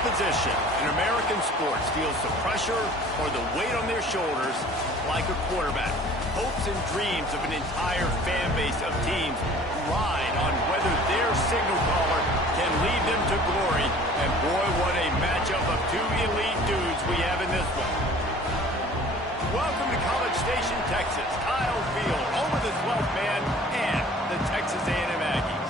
position in American sports feels the pressure or the weight on their shoulders like a quarterback. Hopes and dreams of an entire fan base of teams ride on whether their signal caller can lead them to glory. And boy, what a matchup of two elite dudes we have in this one. Welcome to College Station, Texas. Kyle Field, home of the 12th man and the Texas A&M Aggies.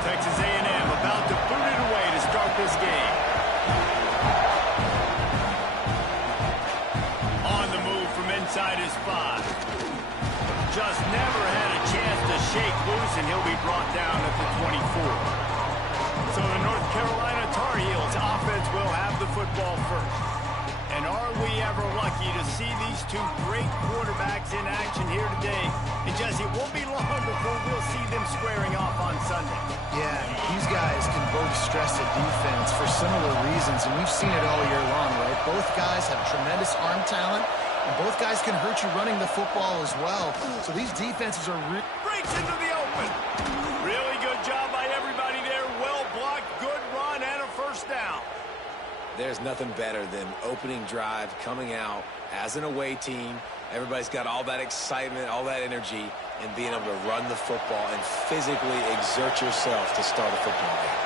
Texas A&M about to boot it away to start this game. On the move from inside his 5. Just never had a chance to shake loose, and he'll be brought down at the 24. So the North Carolina Tar Heels offense will have the football first. And are we ever lucky to see these two great quarterbacks in action here today? And Jesse, it won't be long before we'll see them squaring off on Sunday. Yeah, these guys can both stress the defense for similar reasons, and we've seen it all year long, right? Both guys have tremendous arm talent, and both guys can hurt you running the football as well. So these defenses are breaks into the open. Really good job by everybody there. Well blocked, good run, and a first down. There's nothing better than opening drive, coming out as an away team. Everybody's got all that excitement, all that energy, and being able to run the football and physically exert yourself to start a football game.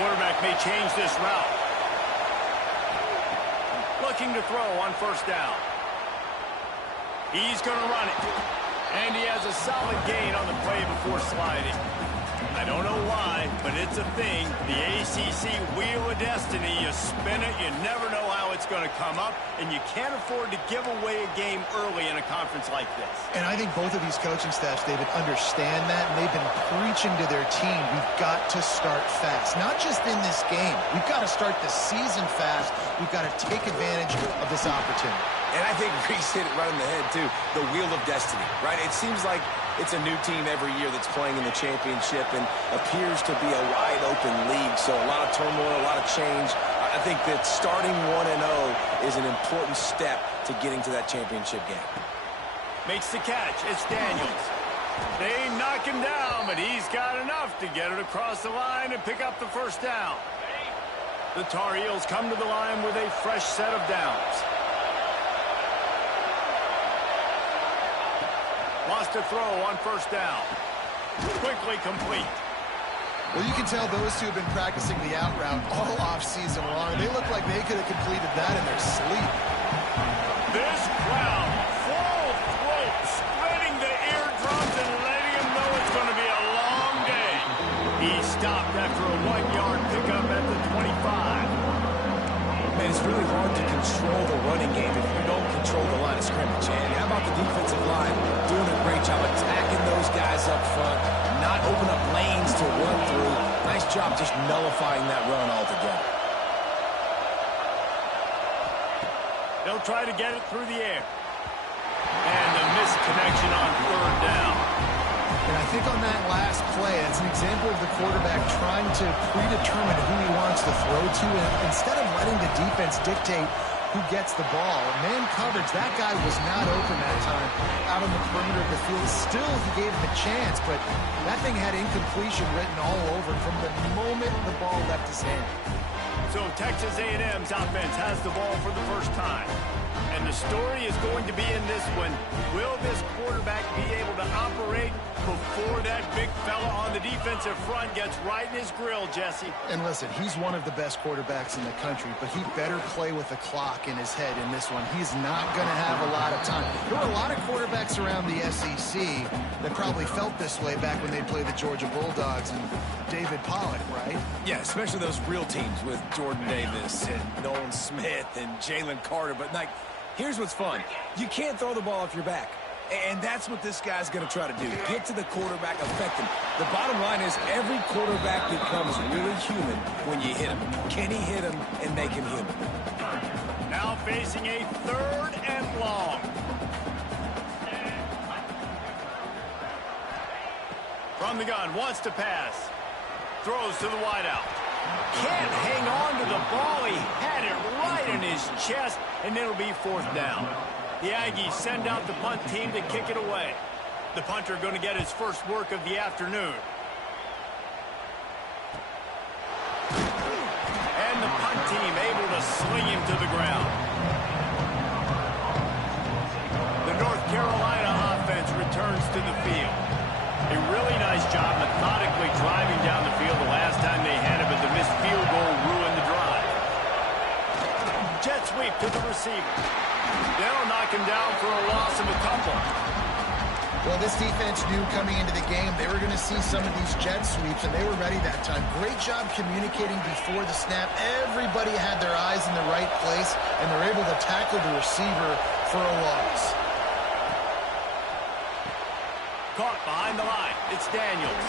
Quarterback may change this route. Looking to throw on first down. He's going to run it. And he has a solid gain on the play before sliding. I don't know why, but it's a thing. The ACC Wheel of Destiny, you spin it, you never know how it's going to come up, and you can't afford to give away a game early in a conference like this. And I think both of these coaching staffs, David, understand that, and they've been preaching to their team, we've got to start fast. Not just in this game. We've got to start the season fast. We've got to take advantage of this opportunity. And I think Reese hit it right on the head, too. The Wheel of Destiny, right? It seems like it's a new team every year that's playing in the championship and appears to be a wide-open league. So a lot of turmoil, a lot of change. I think that starting 1-0 is an important step to getting to that championship game. Makes the catch. It's Daniels. They knock him down, but he's got enough to get it across the line and pick up the first down. The Tar Heels come to the line with a fresh set of downs. Lost a throw on first down. Quickly complete. Well, you can tell those two have been practicing the out route all off-season long. They look like they could have completed that in their sleep. This crowd, full throat, spreading the eardrums and letting them know it's going to be a long day. He stopped after a 1-yard pickup at the 25. Man, it's really hard to control the running game if you don't control the line of scrimmage. And how about the defensive line doing a great job attacking those guys up front, not open up lanes to run through. Nice job just nullifying that run altogether. They'll try to get it through the air. And the missed connection on third down. And I think on that last play, it's an example of the quarterback trying to predetermine who he wants to throw to, and instead of letting the defense dictate who gets the ball. Man coverage, that guy was not open that time out on the perimeter of the field. Still, he gave him a chance, but that thing had incompletion written all over it from the moment the ball left his hand. So Texas A&M's offense has the ball for the first time. And the story is going to be in this one. Will this quarterback be able to operate before that big fella on the defensive front gets right in his grill, Jesse? And listen, he's one of the best quarterbacks in the country, but he better play with the clock in his head in this one. He's not going to have a lot of time. There were a lot of quarterbacks around the SEC that probably felt this way back when they played the Georgia Bulldogs and David Pollock, right? Yeah, especially those real teams with Jordan Davis and Nolan Smith and Jalen Carter. But, like, here's what's fun. You can't throw the ball off your back. And that's what this guy's going to try to do. Get to the quarterback, affect him. The bottom line is every quarterback becomes really human when you hit him. Can he hit him and make him human? Now facing a 3rd and long. From the gun, wants to pass. Throws to the wideout. Can't hang on to the ball. He had it right in his chest, and it'll be 4th down. The Aggies send out the punt team to kick it away. The punter going to get his first work of the afternoon. punt team able to sling him to the ground. The North Carolina offense returns to the field. A really nice job methodically driving down the field the last time they had it, but the missed field goal ruined the drive. Jet sweep to the receiver. They'll knock him down for a loss of a couple. Well, this defense knew coming into the game they were going to see some of these jet sweeps, and they were ready that time. Great job communicating before the snap. Everybody had their eyes in the right place, and they're able to tackle the receiver for a loss. Caught behind the line. It's Daniels.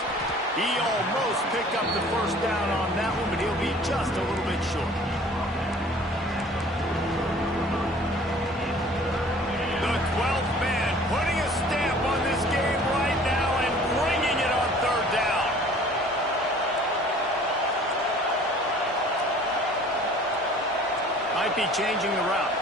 He almost picked up the first down on that one, but he'll be just a little bit short. The 12th man putting a stamp on this game right now and bringing it on third down. Might be changing the route.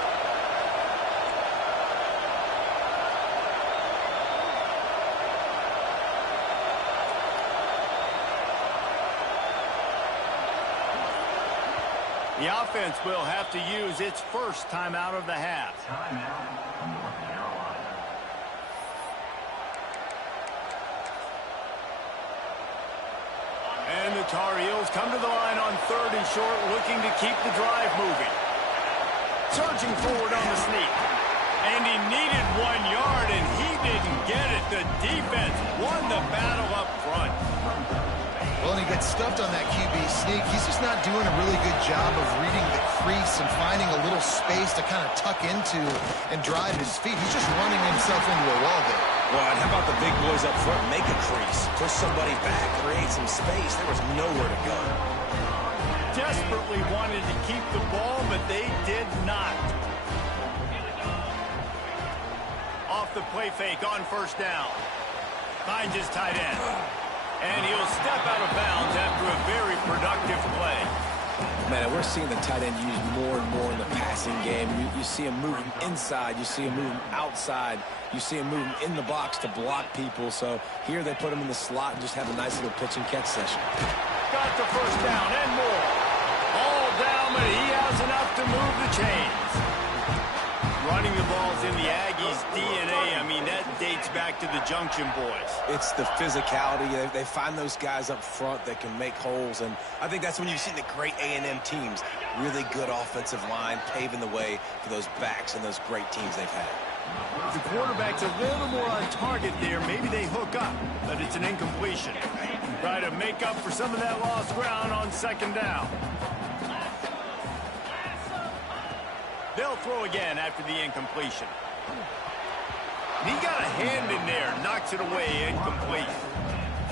The offense will have to use its first timeout of the half. And the Tar Heels come to the line on third and short, looking to keep the drive moving. Surging forward on the sneak. And he needed 1 yard, and he didn't get it. The defense won the battle up front. Well, and he gets stuffed on that QB sneak. He's just not doing a really good job of reading the crease and finding a little space to kind of tuck into and drive his feet. He's just running himself into a wall there. Well, and how about the big boys up front? Make a crease. Push somebody back. Create some space. There was nowhere to go. Desperately wanted to keep the ball, but they did not. Off the play fake on first down. Finds his tight end. And he'll step out of bounds after a very productive play. Man, we're seeing the tight end used more and more in the passing game. You see him moving inside. You see him moving outside. You see him moving in the box to block people. So here they put him in the slot and just have a nice little pitch and catch session. Got the first down and more. All down, but he has enough to move the chains. Running the ball's in the Aggies' DNA. I mean, that dates back to the Junction boys. It's the physicality. They find those guys up front that can make holes, and I think that's when you've seen the great A&M teams. Really good offensive line, paving the way for those backs and those great teams they've had. The quarterback's a little more on target there. Maybe they hook up, but it's an incompletion. Try to make up for some of that lost ground on second down. They'll throw again after the incompletion. He got a hand in there, knocks it away, incomplete.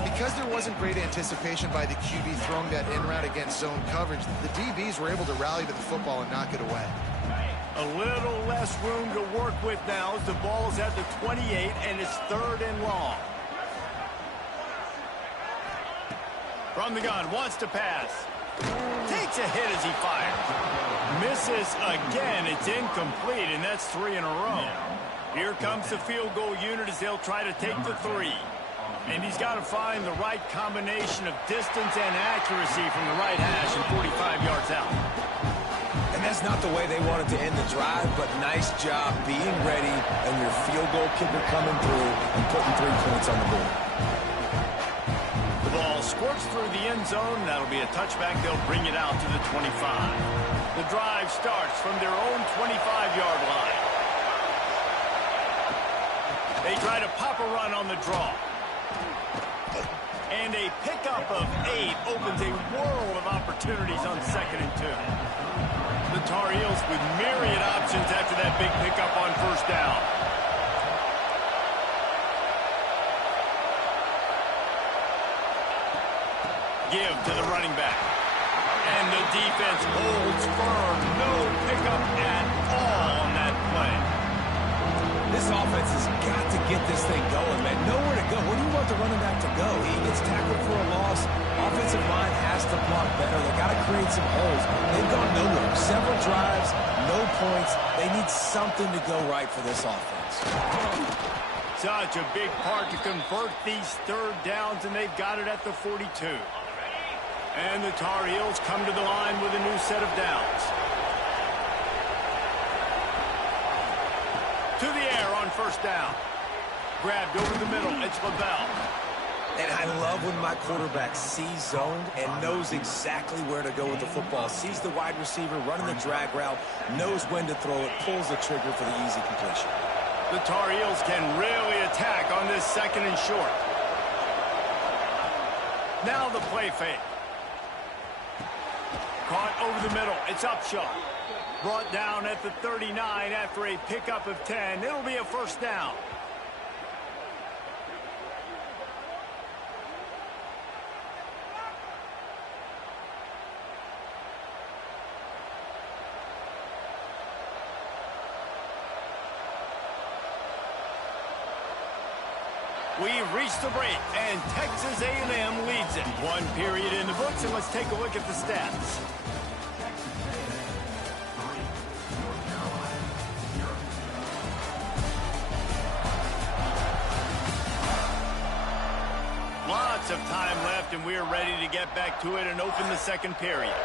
Because there wasn't great anticipation by the QB throwing that in route against zone coverage, the DBs were able to rally to the football and knock it away. A little less room to work with now as the ball's at the 28 and it's third and long. From the gun, wants to pass. Takes a hit as he fires. Misses again. It's incomplete, and that's 3 in a row. Here comes the field goal unit as they'll try to take the 3. And he's got to find the right combination of distance and accuracy from the right hash and 45 yards out. And that's not the way they wanted to end the drive, but nice job being ready and your field goal kicker coming through and putting 3 points on the board. The ball squirts through the end zone. That'll be a touchback. They'll bring it out to the 25. The drive starts from their own 25-yard line. They try to pop a run on the draw. And a pickup of 8 opens a world of opportunities on 2nd and 2. The Tar Heels with myriad options after that big pickup on first down. Give to the running back. And the defense holds firm. No pickup at all on that play. This offense has got to get this thing going, man. Nowhere to go. Where do you want the running back to go? He gets tackled for a loss. Offensive line has to block better. They got to create some holes. They've gone nowhere. Several drives, no points. They need something to go right for this offense. Such a big part to convert these third downs, and they've got it at the 42. And the Tar Heels come to the line with a new set of downs. To the air on first down. Grabbed over the middle. It's Lavelle. And I love when my quarterback sees zoned and knows exactly where to go with the football. Sees the wide receiver running the drag route, knows when to throw it, pulls the trigger for the easy completion. The Tar Heels can really attack on this second and short. Now the play fake. Caught over the middle. It's Upshaw. Brought down at the 39 after a pickup of 10. It'll be a first down. We've reached the break, and Texas A&M leads it. One period in the books, and let's take a look at the stats. Lots of time left, and we're ready to get back to it and open the second period.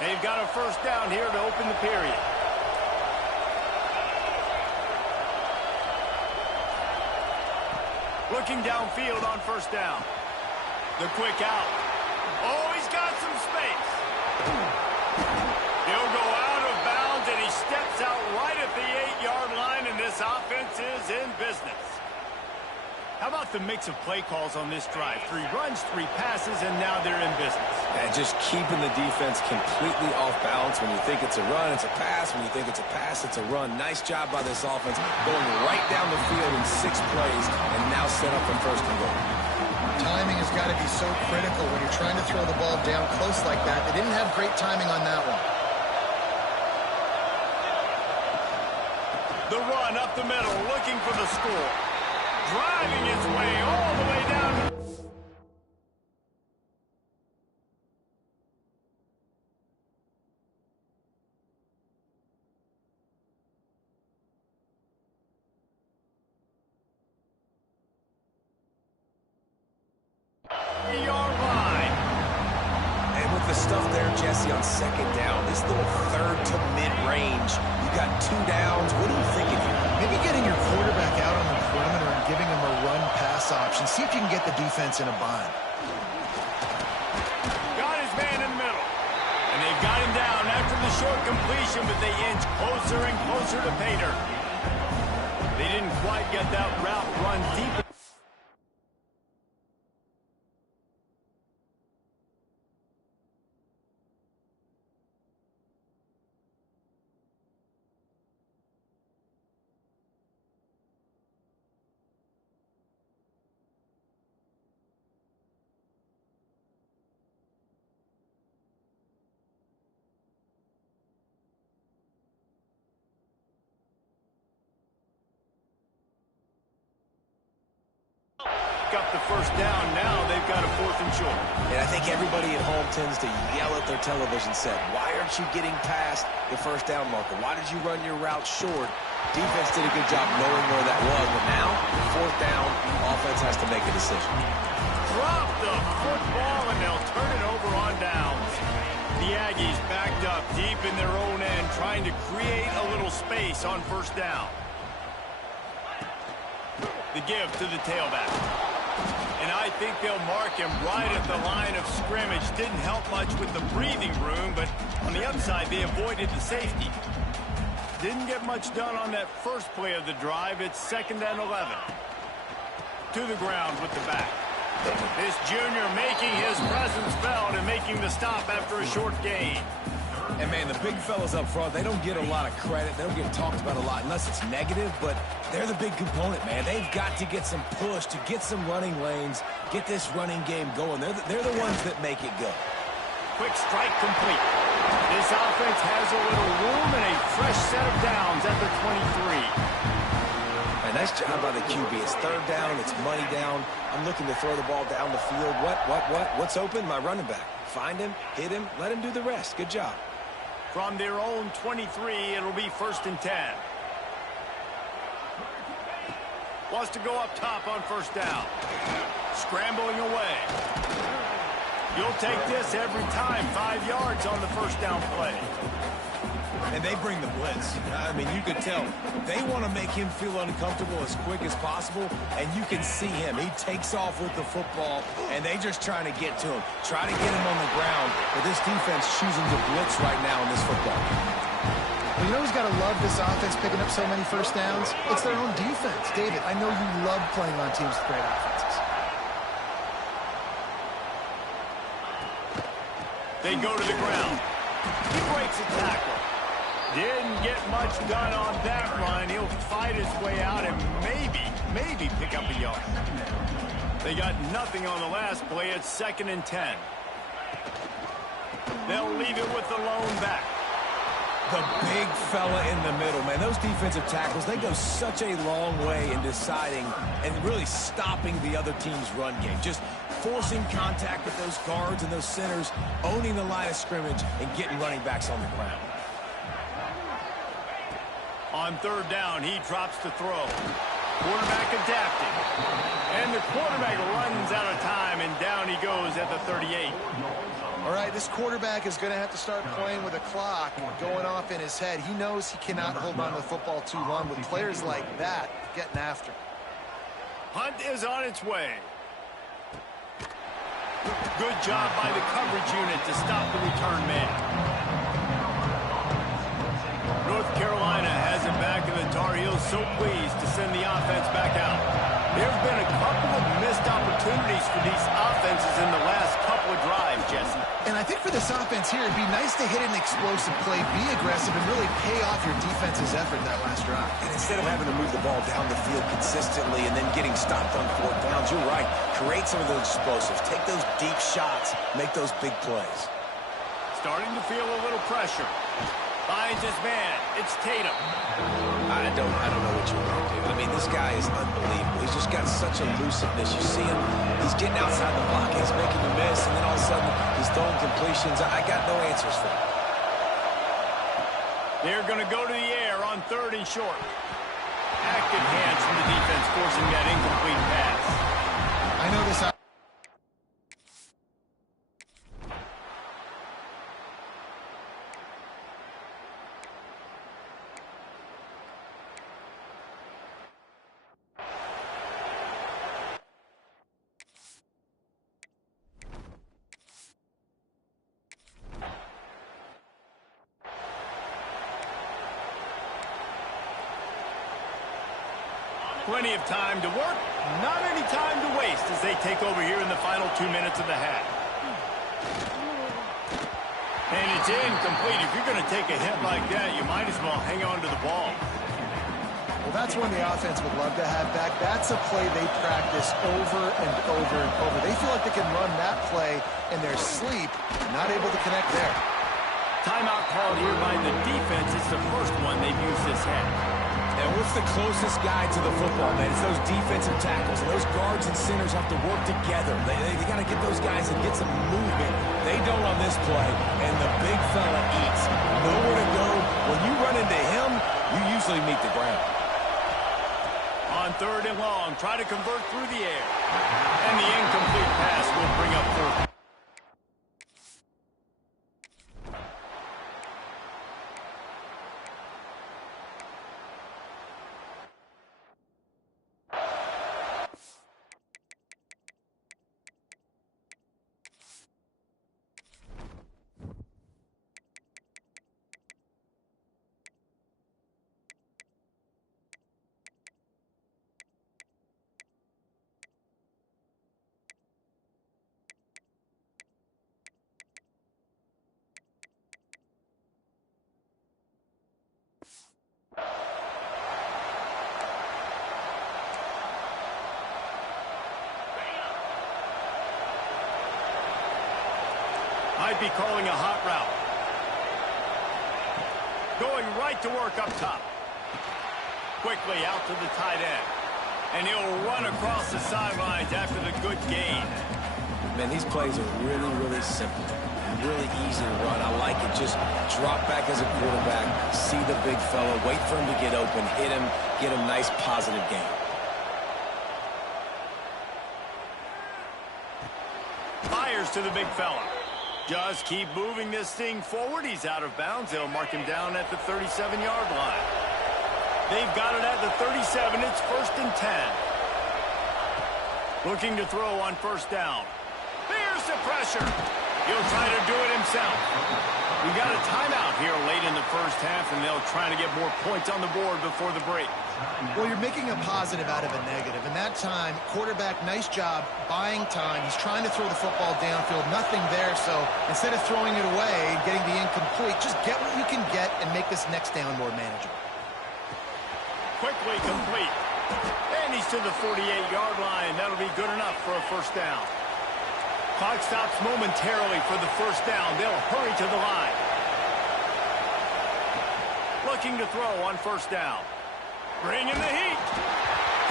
They've got a first down here to open the period. Looking downfield on first down. The quick out. Oh, he's got some space. He'll go out of bounds, and he steps out right at the 8-yard line, and this offense is in business. How about the mix of play calls on this drive? 3 runs, 3 passes, and now they're in business. And just keeping the defense completely off balance. When you think it's a run, it's a pass. When you think it's a pass, it's a run. Nice job by this offense, going right down the field in 6 plays, and now set up for first and goal. Timing has got to be so critical when you're trying to throw the ball down close like that. They didn't have great timing on that one. The run up the middle, looking for the score. Driving his way all the way down. And with the stuff there, Jesse, on second down, this little third to mid-range, you got 2 downs. What are you thinking here? Maybe getting your quarterback out on the perimeter and giving him a run-pass option. See if you can get the defense in a bind. Got his man in the middle. And they've got him down after the short completion, but they inch closer and closer to Pater. They didn't quite get that route run deep. Up the first down. Now they've got a 4th and short. And I think everybody at home tends to yell at their television set, why aren't you getting past the first down marker? Why did you run your route short? Defense did a good job knowing where that was, but now, 4th down, offense has to make a decision. Drop the football, and they'll turn it over on downs. The Aggies backed up deep in their own end, trying to create a little space on first down. The give to the tailback. And I think they'll mark him right at the line of scrimmage. Didn't help much with the breathing room, but on the upside, they avoided the safety. Didn't get much done on that first play of the drive. It's 2nd and 11. To the ground with the back. This junior making his presence felt and making the stop after a short gain. And, man, the big fellas up front, they don't get a lot of credit. They don't get talked about a lot unless it's negative, but they're the big component, man. They've got to get some push, to get some running lanes, get this running game going. They're the ones that make it go. Quick strike complete. This offense has a little room and a fresh set of downs at the 23. And nice job by the QB. It's 3rd down. It's money down. I'm looking to throw the ball down the field. What's open? My running back. Find him, hit him, let him do the rest. Good job. From their own 23, it'll be 1st and 10. Wants to go up top on 1st down. Scrambling away. You'll take this every time. 5 yards on the 1st down play. And they bring the blitz. I mean, you could tell they want to make him feel uncomfortable as quick as possible, and you can see him. He takes off with the football, and they just trying to get to him, try to get him on the ground. But this defense choosing to blitz right now in this football game. Well, you know who's got to love this offense picking up so many 1st downs? It's their own defense. David, I know you love playing on teams with great offenses. They go to the ground. He breaks a tackle. Didn't get much done on that run. He'll fight his way out and maybe pick up a yard. They got nothing on the last play. It's 2nd and 10. They'll leave it with the lone back. The big fella in the middle, man. Those defensive tackles, they go such a long way in deciding and really stopping the other team's run game. Just forcing contact with those guards and those centers, owning the line of scrimmage, and getting running backs on the ground. On 3rd down, he drops to throw. Quarterback adapting. And the quarterback runs out of time, and down he goes at the 38. All right, this quarterback is going to have to start playing with a clock going off in his head. He knows he cannot hold on to the football too long with players like that getting after him. Hunt is on its way. Good job by the coverage unit to stop the return man. North Carolina has it back, and the Tar Heels so pleased to send the offense back out. There have been a couple of missed opportunities for these offenses in the last couple of drives, Jesse. And I think for this offense here, it'd be nice to hit an explosive play, be aggressive, and really pay off your defense's effort that last drive. And instead of having to move the ball down the field consistently and then getting stopped on 4th downs, you're right. Create some of those explosives. Take those deep shots. Make those big plays. Starting to feel a little pressure. Finds his man. It's Tatum. I don't know what you want to do. I mean, this guy is unbelievable. He's just got such elusiveness. You see him, he's getting outside the block, he's making a miss, and then all of a sudden, he's throwing completions. I got no answers for him. They're going to go to the air on 3rd and short. Active hands from the defense forcing that incomplete pass. I know this. Plenty of time to work, not any time to waste as they take over here in the final 2 minutes of the half. And it's incomplete. If you're going to take a hit like that, you might as well hang on to the ball. Well, that's one the offense would love to have back. That's a play they practice over and over and over. They feel like they can run that play in their sleep, not able to connect there. Timeout called here by the defense. It's the first one they've used this half. And what's the closest guy to the football, man? It's those defensive tackles. And those guards and centers have to work together. They got to get those guys and get some movement. They don't on this play, and the big fella eats. Nowhere to go. When you run into him, you usually meet the ground. On 3rd and long, try to convert through the air. And the incomplete pass will bring up 4th. Might be calling a hot route. Going right to work up top. Quickly out to the tight end. And he'll run across the sidelines after the good gain. Man, these plays are really, really simple and really easy to run. I like it. Just drop back as a quarterback, see the big fella, wait for him to get open, hit him, get a nice positive gain. Fires to the big fella. Just keep moving this thing forward. He's out of bounds. They'll mark him down at the 37-yard line. They've got it at the 37. It's 1st and 10. Looking to throw on 1st down. There's the pressure. He'll try to do it himself. We got a timeout here late in the 1st half, and they'll try to get more points on the board before the break. Well, you're making a positive out of a negative. And that time, quarterback, nice job buying time. He's trying to throw the football downfield. Nothing there, so instead of throwing it away and getting the incomplete, just get what you can get and make this next down more manageable. Quickly complete. And he's to the 48-yard line. That'll be good enough for a 1st down. Clock stops momentarily for the 1st down. They'll hurry to the line. Looking to throw on 1st down. Bringing the heat.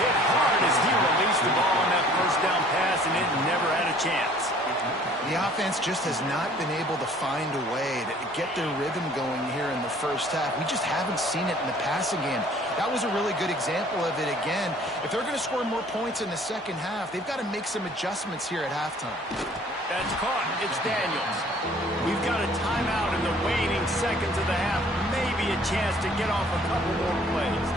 Hit hard as he released the ball on that 1st down pass, and it never had a chance. The offense just has not been able to find a way to get their rhythm going here in the 1st half. We just haven't seen it in the passing game. That was a really good example of it again. If they're going to score more points in the 2nd half, they've got to make some adjustments here at halftime. That's caught. It's Daniels. We've got a timeout in the waning seconds of the half. Maybe a chance to get off a couple more plays.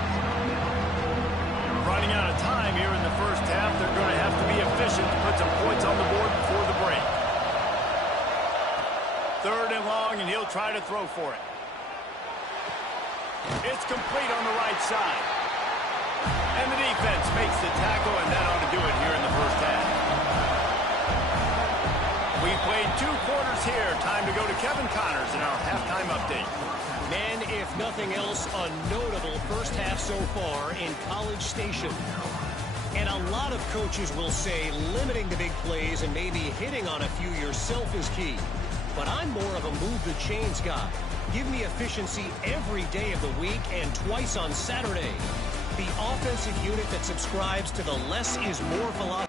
Running out of time here in the 1st half. They're going to have to be efficient to put some points on the board before the break. 3rd and long, and he'll try to throw for it. It's complete on the right side. And the defense makes the tackle, and that ought to do it here in the 1st half. We played 2 quarters here. Time to go to Kevin Connors in our halftime update. Man, if nothing else, a notable 1st half so far in College Station. And a lot of coaches will say limiting the big plays and maybe hitting on a few yourself is key. But I'm more of a move the chains guy. Give me efficiency every day of the week and twice on Saturday. The offensive unit that subscribes to the less is more philosophy.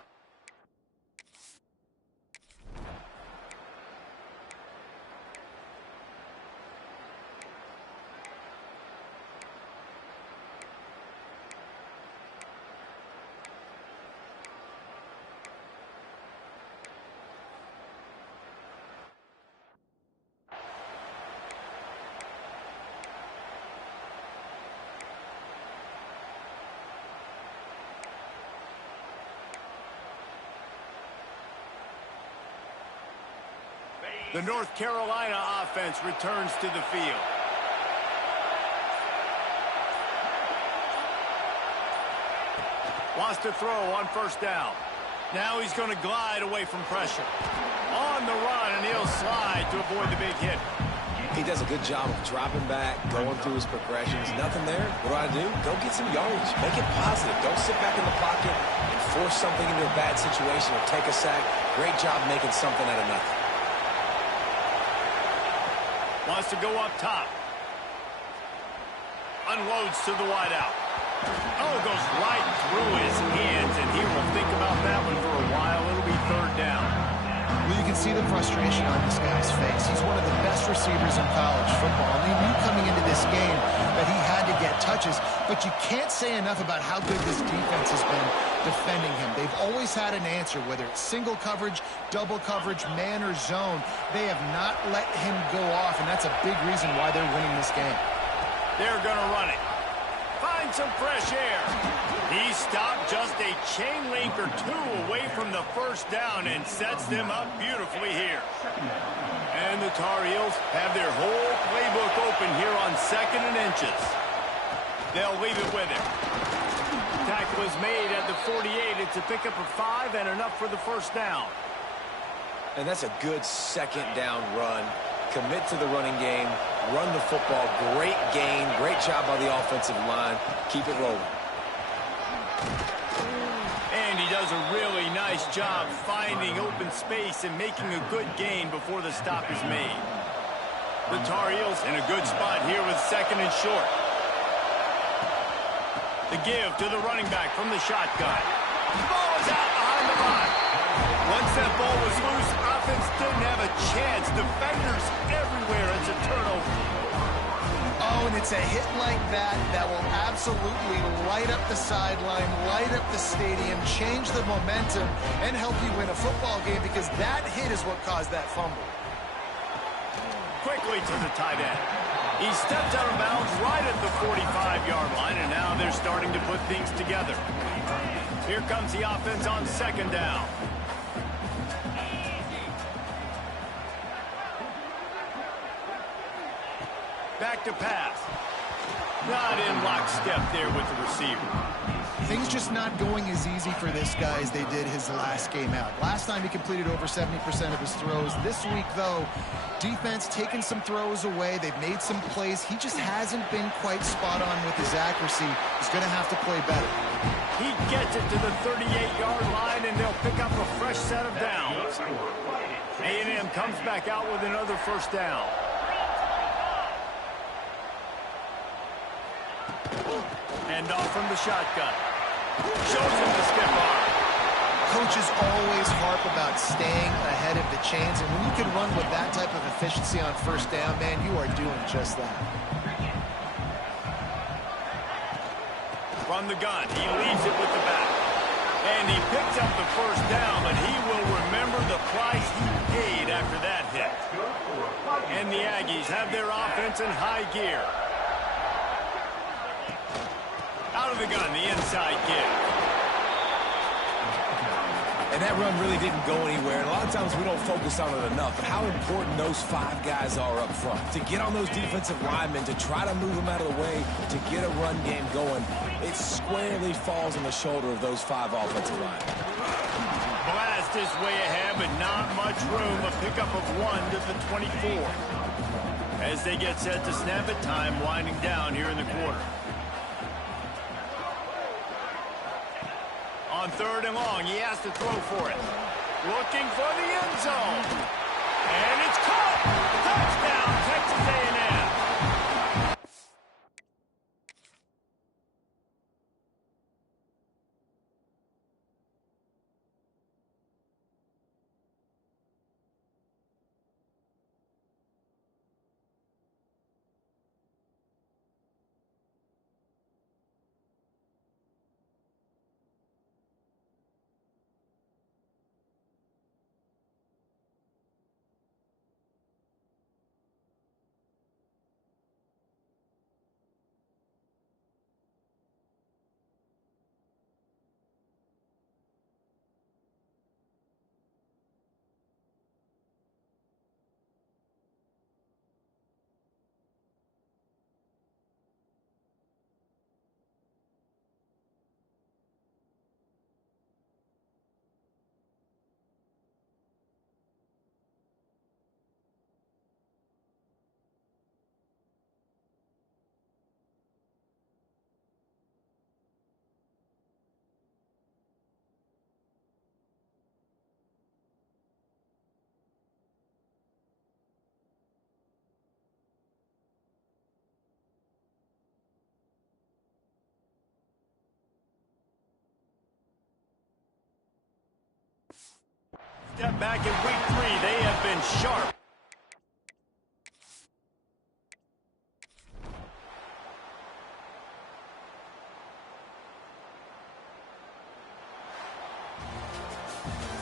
The North Carolina offense returns to the field. Wants to throw on 1st down. Now he's going to glide away from pressure. On the run, and he'll slide to avoid the big hit. He does a good job of dropping back, going through his progressions. Nothing there. What do? Go get some yardage. Make it positive. Don't sit back in the pocket and force something into a bad situation or take a sack. Great job making something out of nothing. Wants to go up top. Unloads to the wideout. Oh, goes right through his hands, and he will think about that one for a while. It'll be 3rd down. Well, you can see the frustration on this guy's face. He's one of the best receivers in college football. And he knew coming into this game that he had to get touches, but you can't say enough about how good this defense has been defending him. They've always had an answer, whether it's single coverage, double coverage, man, or zone. They have not let him go off, and that's a big reason why they're winning this game. They're going to run it. Find some fresh air. He stopped just a chain link or 2 away from the 1st down and sets them up beautifully here. And the Tar Heels have their whole playbook open here on 2nd and inches. They'll leave it with him. Tackle is made at the 48. It's a pickup of 5 and enough for the 1st down. And that's a good 2nd down run. Commit to the running game. Run the football. Great gain. Great job by the offensive line. Keep it rolling. And he does a really nice job finding open space and making a good gain before the stop is made. The Tar Heels in a good spot here with 2nd and short. The give to the running back from the shotgun. The ball is out behind the line. Once that ball was loose, offense didn't have a chance. Defenders everywhere. It's a turnover. Oh, and it's a hit like that that will absolutely light up the sideline, light up the stadium, change the momentum, and help you win a football game, because that hit is what caused that fumble. Quickly to the tight end. He stepped out of bounds right at the 45-yard line, and now they're starting to put things together. Here comes the offense on second down. Back to pass. Not in lockstep there with the receiver. Things just not going as easy for this guy as they did his last game out. Last time he completed over 70% of his throws. This week, though, defense taking some throws away. They've made some plays. He just hasn't been quite spot on with his accuracy. He's going to have to play better. He gets it to the 38-yard line, and they'll pick up a fresh set of downs. A&M comes back out with another first down. And off from the shotgun. Shows him the stiff arm. Coaches always harp about staying ahead of the chains, and when you can run with that type of efficiency on first down, man, you are doing just that. From the gun, he leaves it with the back. And he picks up the first down, but he will remember the price he paid after that hit. And the Aggies have their offense in high gear. Out of the gun, the inside give. And that run really didn't go anywhere. And a lot of times we don't focus on it enough. But how important those 5 guys are up front. To get on those defensive linemen, to try to move them out of the way, to get a run game going, it squarely falls on the shoulder of those 5 offensive linemen. Blast his way ahead, but not much room. A pickup of 1 to the 24. As they get set to snap it, time winding down here in the quarter. On third and long, he has to throw for it. Looking for the end zone. And it's caught. Touchdown, Texas A&M. Step back in week 3. They have been sharp.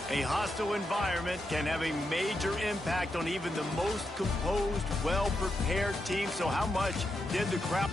A hostile environment can have a major impact on even the most composed, well-prepared team. So how much did the crowd...